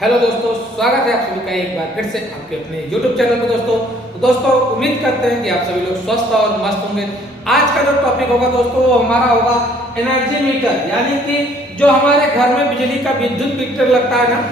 Hello दोस्तों, स्वागत है आप सभी का एक बार फिर से आपके अपने YouTube चैनल पे दोस्तों उम्मीद करते हैं कि आप सभी लोग स्वस्थ और मस्त होंगे। आज का जो टॉपिक होगा दोस्तों वो हमारा होगा एनर्जी मीटर, यानी कि जो हमारे घर में बिजली का विद्युत मीटर लगता है ना,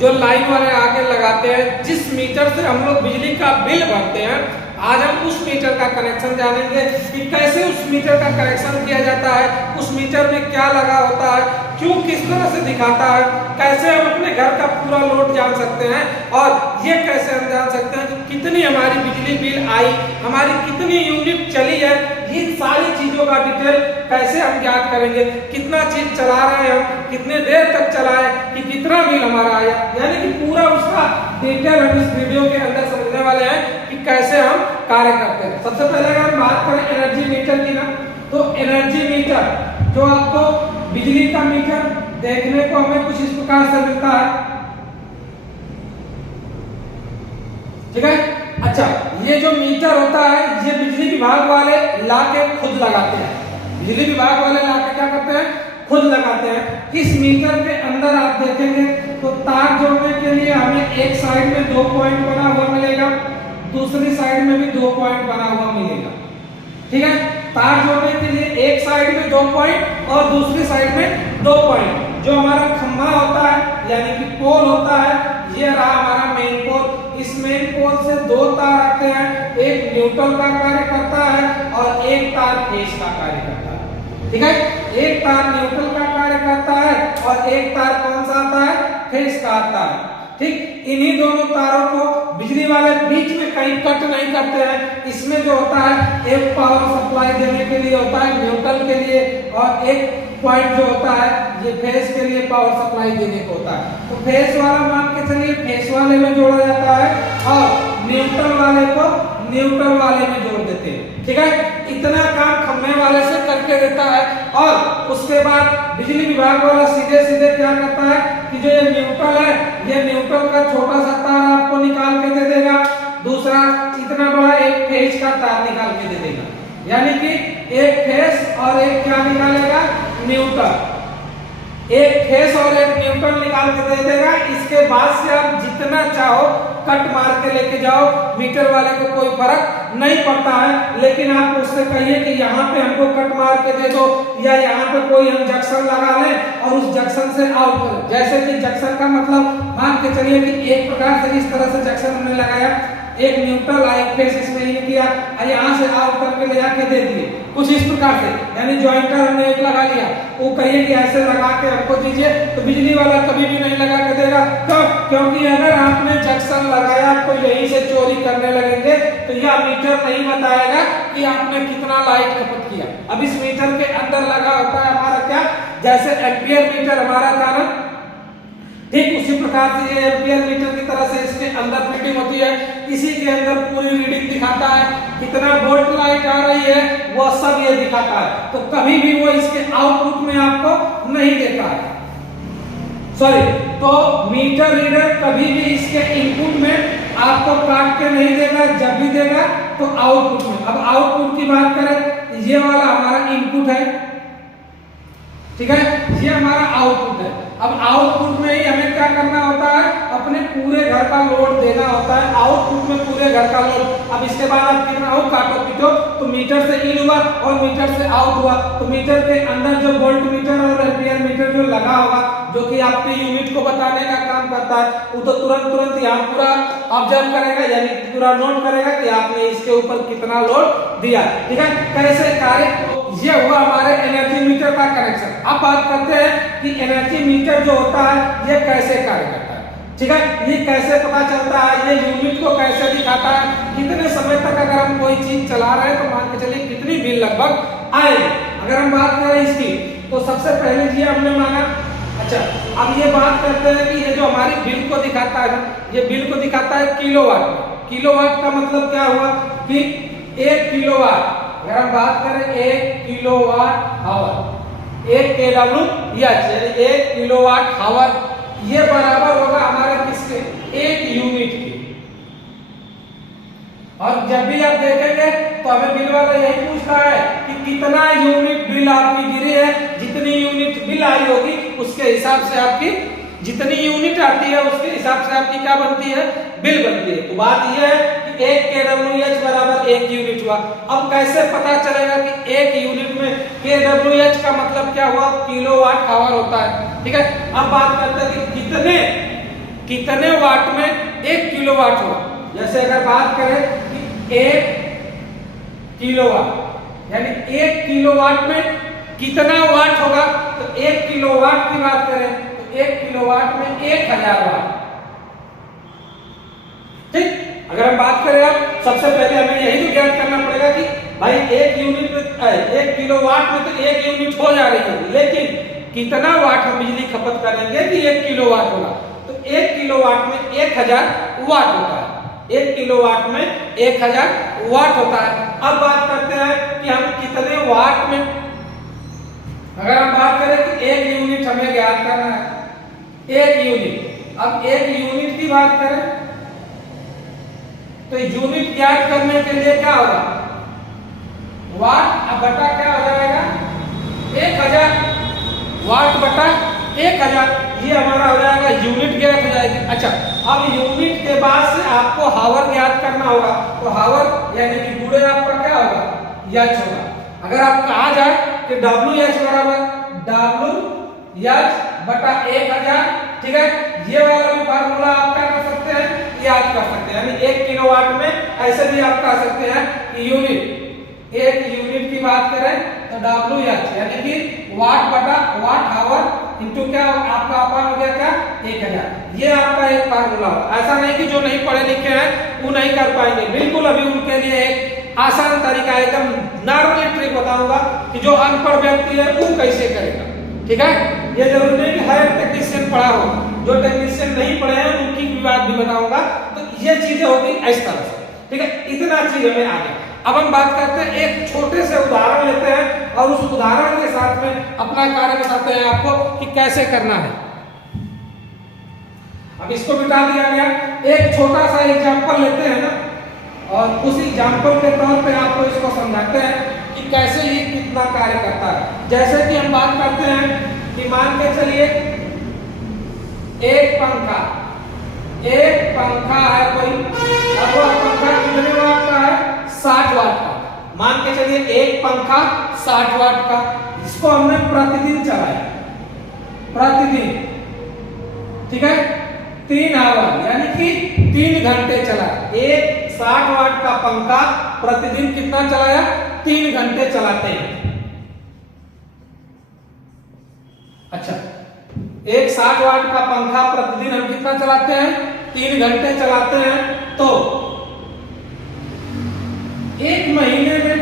जो लाइन वाले आके लगाते हैं, जिस मीटर से हम लोग बिजली का बिल भरते हैं। आज हम उस मीटर का कनेक्शन जानेंगे कि कैसे उस मीटर का कनेक्शन किया जाता है, उस मीटर में क्या लगा होता है, क्यों, किस तरह से दिखाता है, कैसे हम अपने घर का पूरा लोड जान सकते हैं और ये कैसे हम जान सकते हैं कि कितनी हमारी बिजली बिल आई, हमारी कितनी यूनिट चली है। इन सारी चीजों का डिटेल कैसे हम ज्ञात करेंगे, कितना चीज चला रहे हैं हम, कितने देर तक चलाए, कि कितना बिल हमारा आया, यानी कि पूरा उसका डिटेल हम इस वीडियो के अंदर समझने वाले हैं कि कैसे हम कार्य करते हैं। सबसे पहले अगर हम बात करें एनर्जी मीटर की ना, तो एनर्जी मीटर जो आपको बिजली का मीटर देखने को हमें कुछ इस प्रकार से मिलता है, ठीक है। अच्छा, ये जो मीटर होता है ये बिजली विभाग वाले लाके खुद लगाते हैं। बिजली विभाग वाले लाके क्या करते हैं, खुद लगाते हैं। इस मीटर के अंदर आप देखेंगे तो तार जोड़ने के लिए हमें एक साइड में 2 पॉइंट बना हुआ मिलेगा, दूसरी साइड में भी 2 पॉइंट बना हुआ मिलेगा, ठीक है। तार जोड़ने के लिए एक साइड में 2 पॉइंट और दूसरी साइड में 2 पॉइंट। जो हमारा खंभा होता है यानी कि पोल होता है, ये रहा हमारा मेन पोल। इस मेन पोल से 2 तार आते हैं, एक न्यूट्रल का कार्य करता है और एक तार फेज का कार्य करता है, ठीक है। एक तार न्यूट्रल का कार्य करता है और एक तार कौन सा आता है, फेज का आता है, ठीक। इन्हीं दोनों तारों को बिजली वाले बीच में कहीं कट नहीं करते हैं। इसमें जो होता है एक पावर सप्लाई देने के लिए होता है न्यूट्रल के लिए, और एक पॉइंट जो होता है ये फेज के लिए पावर सप्लाई देने को होता है। तो फेज वाला मान के चलिए फेज वाले में जोड़ा जाता है और न्यूट्रल वाले को न्यूट्रल वाले में जोड़ देते हैं, ठीक है। इतना काम खंभे वाले से करके देता है और उसके बाद बिजली विभाग वाला सीधे सीधे क्या करता है कि जो ये न्यूट्रल है, ये न्यूट्रल का छोटा सा तार आपको निकाल के दे देगा, दूसरा इतना बड़ा एक फेज का तार निकाल के दे देगा, यानी कि एक फेज और एक क्या निकालेगा, न्यूट्रल। एक फेज और एक न्यूट्रल निकाल के दे देगा। इसके बाद से आप जितना चाहो कट मार के लेके जाओ, मीटर वाले को कोई फर्क नहीं पड़ता है। लेकिन आप उससे कहिए कि यहाँ पे हमको कट मार के दे दो, या यहाँ पे कोई हम जंक्शन लगा लें और उस जंक्शन से आउट करें। जैसे कि जंक्शन का मतलब मान के चलिए कि एक प्रकार से इस तरह से जंक्शन हमने लगाया, एक न्यूट्रल एक फेज इसमें ये किया और यहाँ से आउट करके ले जाके दे दिए, कुछ इस प्रकार से, यानी जॉइंटर हमने एक लगा लिया। वो कहिए कि ऐसे लगा के हमको दीजिए, तो बिजली वाला कभी भी नहीं लगा के देगा। क्यों? क्योंकि अगर आपने जंक्शन लगाया तो यहीं से चोरी करने लगेंगे, तो यह मीटर नहीं बताएगा कि आपने कितना लाइट खपत किया। अब इस मीटर के अंदर लगा होता है हमारा क्या, जैसे एम्पियर मीटर हमारा था ना, ठीक उसी प्रकार से ये एम्पियर मीटर की तरह से इसके अंदर रीडिंग होती है। इसी के अंदर पूरी रीडिंग दिखाता है, कितना वोल्ट लाइट आ रही है वो सब ये दिखाता है। तो कभी भी वो इसके आउटपुट में आपको नहीं देता है, सॉरी, तो मीटर रीडर कभी भी इसके इनपुट में आपको काट के नहीं देगा। जब भी देगा तो आउटपुट में। अब आउटपुट की बात करें, ये वाला हमारा इनपुट है, ठीक है, ये हमारा आउटपुट है। अब आउटपुट में ही हमें क्या करना होता है, अपने पूरे घर का लोड देना होता है। आउटपुट में पूरे घर का लोड। अब इसके बाद आप कितना हो काटो पीटो, तो मीटर से इन हुआ और मीटर से आउट हुआ, तो मीटर के अंदर जो वोल्ट मीटर और एम्पियर मीटर जो लगा होगा, जो कि आपकी यूनिट को बताने का काम करता है, वो तो तुरंत यहाँ पूरा ऑब्जर्व करेगा, यानी पूरा नोट करेगा कि आपने इसके ऊपर कितना लोड दिया, ठीक है। कैसे कार्य, ये हुआ हमारे एनर्जी मीटर का कनेक्शन। अब बात करते हैं कि एनर्जी मीटर जो होता है ये कैसे कार्य करता है, ठीक है। ये कैसे पता चलता है, ये यूनिट को कैसे दिखाता है, कितने समय तक अगर हम कोई चीज चला रहे हैं तो मान के चलिए कितनी बिल लगभग आएगी। अगर हम बात करें इसकी, तो सबसे पहले ये हमने माना। अच्छा, अब ये बात करते हैं कि ये जो हमारी बिल को दिखाता है, ये बिल को दिखाता है किलोवाट में। किलोवाट का मतलब क्या हुआ कि 1 किलोवाट, अगर हम बात करें 1 किलोवाट आवर, 1 kW यानी 1 किलोवाट आवर, ये बराबर होगा हमारे किसके, 1 यूनिट के। और जब भी आप देखेंगे तो हमें बिल वाला यही पूछता है कि कितना यूनिट बिल आपकी गिरी है, जितनी यूनिट बिल आई होगी उसके हिसाब से आपकी जितनी यूनिट आती है उसके हिसाब से आपकी क्या बनती है, बिल बनती है। तो बात यह है कि 1 kWh बराबर 1 यूनिट हुआ। अब कैसे पता चलेगा कि 1 यूनिट में kWh का मतलब क्या हुआ, किलोवाट आवर होता है। ठीक है, अब बात करते हैं कि कितने वाट में 1 किलोवाट हुआ। जैसे अगर बात करें कि 1 किलोवाट यानी 1 किलोवाट में कितना वाट होगा, तो 1 किलोवाट की बात करें तो 1 किलोवाट में 1000 वाट। ठीक, अगर हम बात करें अब सबसे पहले हमें यही तो ज्ञात करना पड़ेगा कि भाई 1 यूनिट में 1 किलोवाट में तो 1 यूनिट हो जा रही है, लेकिन कितना वाट हम बिजली खपत करेंगे कि 1 किलोवाट होगा। तो 1 किलोवाट में 1000 वाट होता है। 1 किलोवाट में 1000 वाट होता है। अब बात करते हैं कि हम कितने वाट में, अगर हम बात करें कि 1 यूनिट हमें ज्ञात करना है, 1 यूनिट। अब 1 यूनिट की बात करें तो यूनिट ज्ञात करने के लिए क्या होगा, वाट बटा क्या हो जाएगा, 1000 वाट बटा 1000, ये हमारा हो जाएगा यूनिट ज्ञात हो जाएगी। अच्छा, अब यूनिट के बाद से आपको हावर ज्ञात करना होगा। तो हावर यानी कि गुणे आपका क्या होगा, एच होगा। अगर आप कहा जाए कि WH बराबर WH बटा 1000, ठीक है, ये वाला भी फार्मूला आप क्या कर सकते हैं, याद कर सकते हैं। यानी 1 किलोवाट में ऐसे भी आप कह सकते हैं कि यूनिट, 1 यूनिट की बात करें तो WH यानी कि वाट बटा वाट आवर इनटू क्या आपका अपन हो गया क्या, 1000। ये आपका एक फार्मूला होगा। ऐसा नहीं कि जो नहीं पढ़े लिखे हैं वो नहीं कर पाएंगे, बिल्कुल अभी उनके लिए एक आसान तरीका, एकदम नॉर्मल ट्रिक बताऊंगा कि जो अनपढ़ व्यक्ति है वो कैसे करेगा। ठीक है, ये जरूरी नहीं कि हर टेक्नीशियन पढ़ा हो, जो टेक्नीशियन नहीं पढ़े हैं उनकी भी बात भी बताऊंगा। तो ये चीजें होगी इस तरह से। ठीक है, इतना चीज हमें आ गया। अब हम बात करते हैं, एक छोटे से उदाहरण लेते हैं और उस उदाहरण के साथ में अपना कार्य बताते हैं आपको कि कैसे करना है। अब इसको मिटा दिया गया, एक छोटा सा एग्जांपल लेते हैं ना, और उस एग्जांपल के तौर पे आपको इसको समझाते हैं कि कैसे ये कितना कार्य करता है। जैसे कि हम बात करते हैं कि मान के चलिए एक पंखा है कोई, अब वह पंखा कितने वाट का है, 60 वाट का। मान के चलिए एक पंखा 60 वाट का, इसको हमने प्रतिदिन चलाया, प्रतिदिन, ठीक है, 3 आवर यानी कि 3 घंटे चला। एक 60 वाट का पंखा प्रतिदिन कितना चलाया, 3 घंटे चलाते हैं। अच्छा, एक 60 वाट का पंखा प्रतिदिन हम कितना चलाते हैं, 3 घंटे चलाते हैं। तो एक महीने में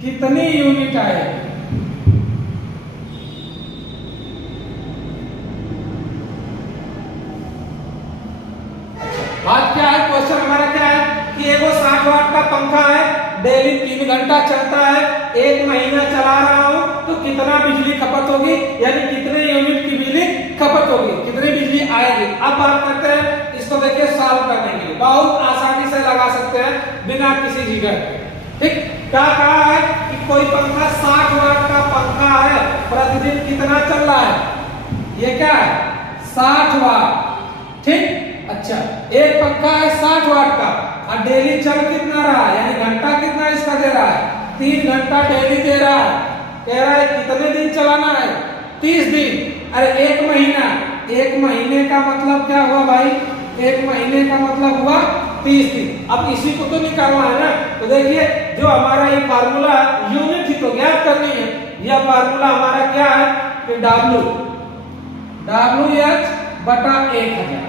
कितनी यूनिट आएगी, बात क्या है, क्वेश्चन हमारा क्या है कि एगो 60 वाट का पंखा है, डेली 3 घंटा चलता है, एक महीना चला रहा हूं तो कितना बिजली खपत होगी, यानी कितने यूनिट की बिजली खपत होगी, कितनी बिजली आएगी। अब बात करते हैं इसको, देखिए सॉल्व करने के लिए बहुत आसानी से लगा सकते हैं बिना किसी जिगर के। ठीक, क्या कहा है कि कोई पंखा 60 वाट का पंखा है, प्रतिदिन कितना चल रहा है, ये क्या है 60 वाट। ठीक, अच्छा, एक पंखा है 60 वाट का और डेली चल कितना रहा है, यानी घंटा कितना इसका दे रहा है, 3 घंटा डेली दे रहा है। कह रहा है कितने दिन चलाना है, 30 दिन। अरे एक महीना, एक महीने का मतलब क्या हुआ भाई, एक महीने का मतलब हुआ 30 दिन। अब इसी को तो निकालना है ना। तो देखिए जो हमारा ये फार्मूला यूनिट ही तो ज्ञात करनी है, यह फार्मूला हमारा क्या है कि WH बटा 1000।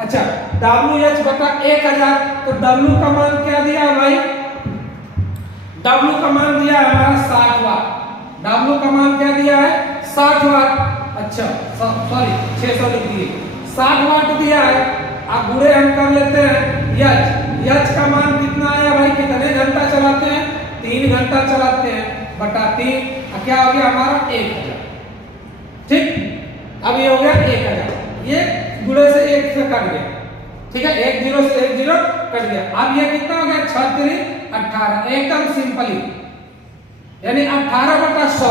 अच्छा, WH बटा 1000, तो W का मान क्या दिया है भाई, W का मान दिया है हमारा 60 वाट। W का मान क्या दिया है, 60 वाट। अच्छा सॉरी 600 लिख दिए, 60 वाट दिया है। अब गुणे हम कर लेते हैं H का मान कितना आया भाई, कितने घंटा चलाते हैं, 3 घंटा चलाते हैं, बटा 3, क्या हो गया हमारा 1000। ठीक, अब ये हो गया 1000, ये गुणे से 1 से कट गया। ठीक है, 1 0 से 1 0 कट गया। अब ये कितना हो गया, 6 3 18, एकदम सिंपली यानी 18/100,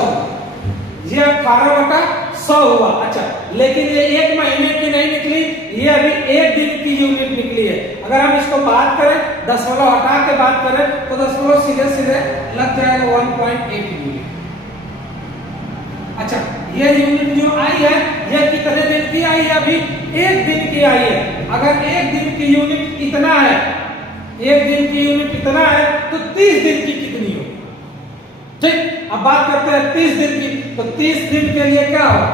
ये 18/100 हुआ। अच्छा, लेकिन ये एक महीने की नहीं निकली, ये अभी एक दिन की यूनिट निकली है। अगर हम इसको बात करें, दशमलव हटा के बात करें तो दशमलव सीधे सीधे लग जाएगा 1.8 यूनिट। अच्छा, ये यूनिट जो आई है ये कितने दिन की आई है? अभी एक दिन की आई है। अगर एक दिन की यूनिट इतना है, एक दिन की यूनिट इतना है तो 30 दिन की कितनी होगी? ठीक, अब बात करते हैं 30 दिन की। तो 30 दिन के लिए क्या होगा?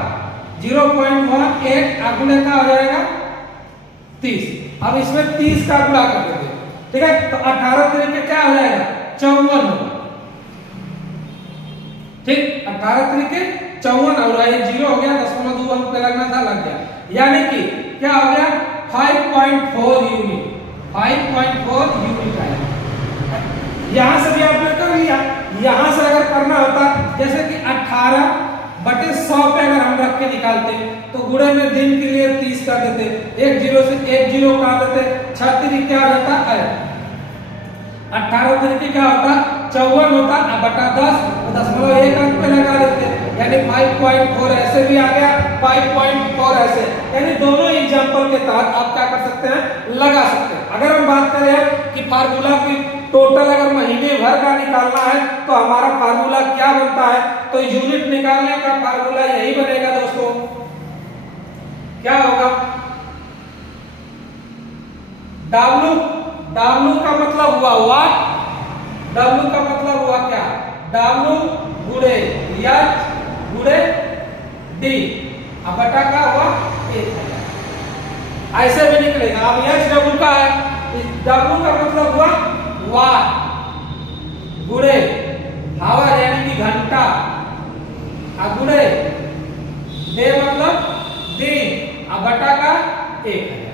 0.18 गुणे का हो जाएगा 30। अब इसमें 30 का गुणा कर देते हैं, ठीक है? तो 18 तरीके क्या हो जाएगा? 54 होगा। ठीक, 18 तरीके 54 और ये 0 हो गया, 0.2 अंक पे लगना था, लग गया। यानी कि क्या हो गया? 5.4 यूनिट, 5.4 यूनिट आया। यहां से भी आपने कर लिया। यहां से अगर करना होता, जैसे कि 18/100 पे अगर हम रख के निकालते तो गुणे में दिन के लिए 30 कर देते, एक 0 से एक 0 काट देते, 6 तरीके क्या हो जाता है? 18 तरीके क्या होता? 54 होता, अब बटा 10 तो 0.1 अंक पे लगा देते, यानी 5.4 ऐसे भी आ गया, 5.4 ऐसे। यानी दोनों एग्जांपल के तहत आप क्या कर सकते हैं? लगा सकते हैं। अगर हम बात करें कि फार्मूला की टोटल अगर महीने भर का निकालना है तो हमारा फार्मूला क्या बनता है? तो यूनिट निकालने का फार्मूला यही बनेगा दोस्तों। क्या होगा? W का मतलब हुआ वाट, W का मतलब हुआ क्या? W गुणे H गुणे D, अब बटा का हुआ 1000। ऐसे भी निकलेगा। अब H W का है, W का मतलब हुआ वाट गुणे आवर यानी कि घंटा, गुणे डे मतलब दिन, अब बटा का 1000।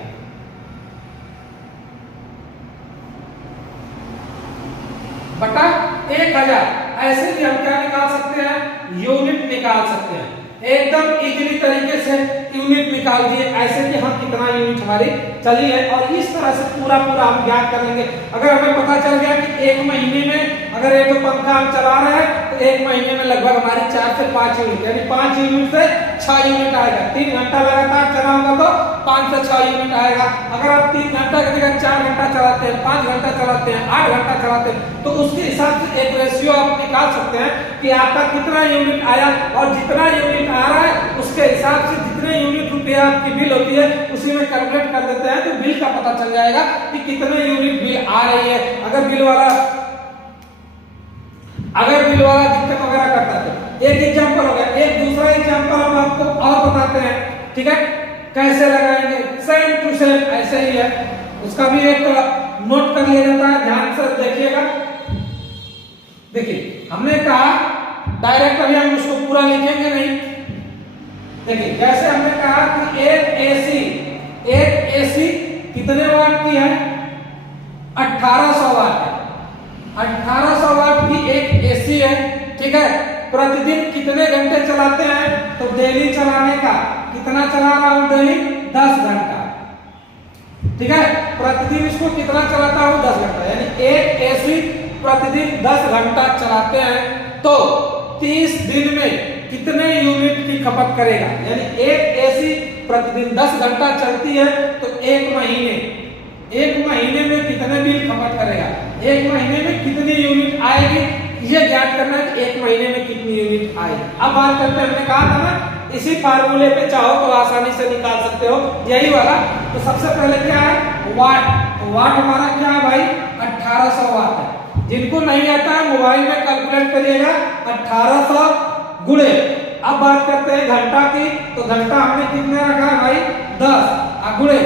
बटा 1000। ऐसे भी हम क्या निकाल सकते हैं? यूनिट निकाल सकते हैं। एकदम इजीली तरीके से यूनिट निकाल दिए, ऐसे कि हम कितना यूनिट हमारी चली है, और इस तरह से पूरा हम ज्ञात कर लेंगे। अगर हमें पता चल गया कि एक महीने में अगर एक पंखा हम चला रहे हैं तो एक महीने में लगभग हमारी 4 से 5 यूनिट, यानी 5 यूनिट से 6 यूनिट आएगा। 3 घंटा लगातार चला होगा तो 5 से 6 यूनिट आएगा। अगर आप 3 घंटा की जगह 4 घंटा चलाते हैं, 5 घंटा चलाते हैं, 8 घंटा चलाते हैं, तो उसके हिसाब से एक रेशियो आप निकाल सकते हैं कि आपका कितना यूनिट आया, और जितना यूनिट आ रहा है उसके हिसाब से जितने यूनिट रुपया आपकी बिल होती है उसी में कैलकुलेट कर देते हैं, तो बिल का पता चल जाएगा कि कितने यूनिट बिल आ रही है। अगर बिल वाला दिक्कत वगैरह करता है तो एक एग्जांपल हो गया। एक दूसरा एग्जांपल हम आपको और बताते हैं, ठीक है? कैसे लगाएंगे? सेम टू सेम ऐसे ही है, उसका भी एक नोट कर लिया जाता है। ध्यान से देखिएगा। देखिए, हमने कहा डायरेक्ट अभी हम उसको पूरा लिखेंगे नहीं। देखिए, जैसे हमने कहा कि एक एसी कितने वाट की है? 1800 वाट है। 1800 वाट की एक एसी है, ठीक है? प्रतिदिन कितने घंटे चलाते हैं? तो डेली चलाने का कितना चला रहा हूं? डेली 10 घंटा, ठीक है? प्रतिदिन इसको कितना चलाता हूं? 10 घंटा, यानी एक एसी प्रतिदिन 10 घंटा चलाते हैं तो 30 दिन में कितने यूनिट की खपत करेगा? यानी एक एसी प्रतिदिन 10 घंटा चलती है तो एक महीने में कितने बिल खपत करेगा? एक महीने में कितनी यूनिट आएगी, ये ज्ञात करना है कि एक महीने में कितनी यूनिट आएगी। अब बात करते हैं, हमने कहा था ना इसी फार्मूले पे चाहो तो आसानी से निकाल सकते हो, यही वाला। तो सबसे पहले क्या है? वाट। तो वाट हमारा क्या है भाई? 1800 वाट है। जिनको नहीं आता है मोबाइल में कैलकुलेट करिएगा, 1800 गुणे। अब बात करते हैं घंटा की, तो घंटा हमने कितने रखा है भाई? 10 गुणे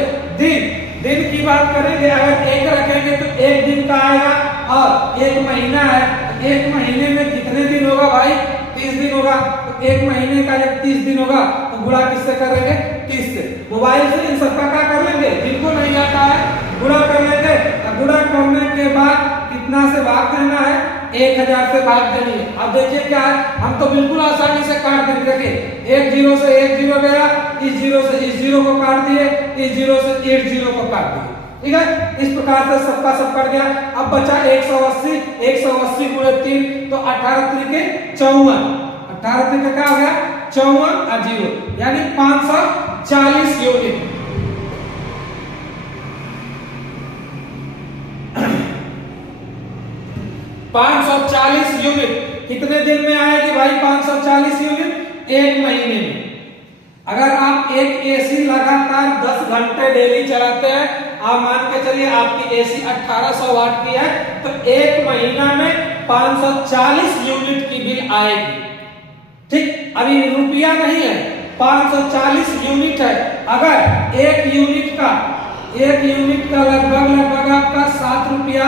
दिन की बात करेंगे, अगर एक रखेंगे तो एक दिन का आएगा, और एक महीना है, एक महीने में कितने दिन होगा भाई? 30 दिन होगा। तो एक महीने का जब 30 दिन होगा तो गुणा किससे करेंगे? 30 से। मोबाइल से इन सबका क्या कर लेंगे? जिनको नहीं आता है गुणा कर लेंगे। गुणा करने के बाद कितना से भाग देना है? 1000 से भाग देनी है। अब देखिए क्या है, हम तो बिल्कुल आसानी से काट देंगे। देखिए, एक 0 से एक 0 गया, इस 0 से इस 0 को काट दिए, इस 0 से इस 0 को काट दिए। ठीक है। इस प्रकार से सबका सब कट गया। अब बचा 180, 180 गुणे 3 तो 18 त्रिके 54, 18 त्रिके क्या हो गया 54 और 0 यानी 540 यूनिट। यूनिट कितने दिन में आएगी भाई 540 यूनिट? एक महीने में। अगर आप एक एसी लगातार 10 घंटे डेली चलाते हैं, आप मान के चलिए आपकी एसी 1800 वाट की है, तो एक महीना में 540 यूनिट की बिल आएगी। ठीक, अभी रुपया नहीं है, 540 यूनिट है। अगर एक यूनिट का लगभग आपका 7 रुपया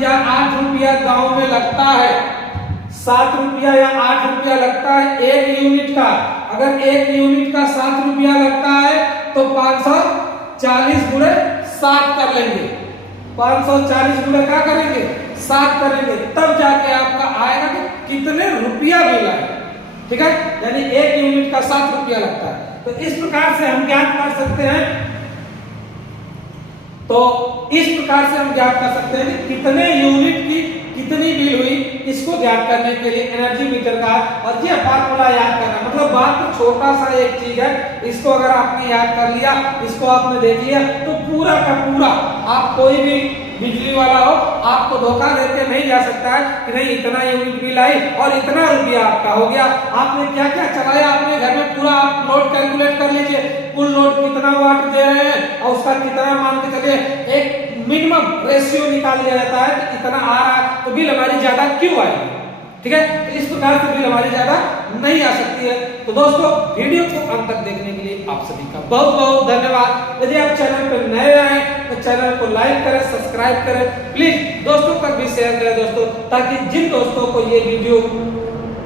या 8 रुपया गांव में लगता है, 7 रुपया या 8 रुपया लगता है एक यूनिट का। अगर एक यूनिट का 7 रुपया लगता है तो 540 गुणे 7 कर लेंगे, 540 गुणे क्या करेंगे 7 करेंगे, तब जाके आपका आएगा कि कितने रुपया बिल आए। ठीक है, यानी एक यूनिट का 7 रुपया लगता है। तो इस प्रकार से हम ज्ञात कर सकते हैं, तो इस प्रकार से हम ज्ञात कर सकते हैं कि कितने यूनिट की कितनी बिल हुई। इसको ज्ञात करने के लिए एनर्जी मीटर का और ये फार्मूला याद करना, मतलब बात तो छोटा सा एक चीज है, इसको अगर आपने याद कर लिया, इसको आपने देख लिया, तो पूरा का पूरा आप कोई भी बिजली वाला हो आपको धोखा देके नहीं जा सकता है कि नहीं इतना यूनिट बिल आई और इतना रुपया आपका हो गया। आपने क्या क्या चलाया अपने घर में, पूरा आप लोड कैलकुलेट कर लीजिए, कुल लोड कितना वाट दे रहे हैं और उसका कितना मान के चलिए एक मिनिमम रेशियो निकाल लिया जाता है कि इतना आ रहा है तो बिल हमारी ज्यादा क्यों आएगी। ठीक है, तो इस प्रकार से बिल हमारी ज्यादा नहीं आ सकती है। तो दोस्तों वीडियो को अंत तक देखने के लिए आप सभी का बहुत बहुत धन्यवाद। यदि आप चैनल पर नए आए तो चैनल को लाइक करें, सब्सक्राइब करें, प्लीज दोस्तों तक भी शेयर करें दोस्तों, ताकि जिन दोस्तों को ये वीडियो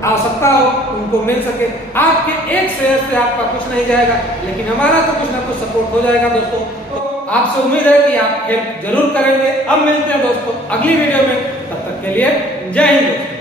आवश्यकता हो उनको मिल सके। आपके एक शेयर से आपका कुछ नहीं जाएगा, लेकिन हमारा तो कुछ ना कुछ सपोर्ट हो जाएगा दोस्तों। तो आपसे उम्मीद है कि आप हेल्प जरूर करेंगे। अब मिलते हैं दोस्तों अगली वीडियो में, तब तक के लिए जय हिंद।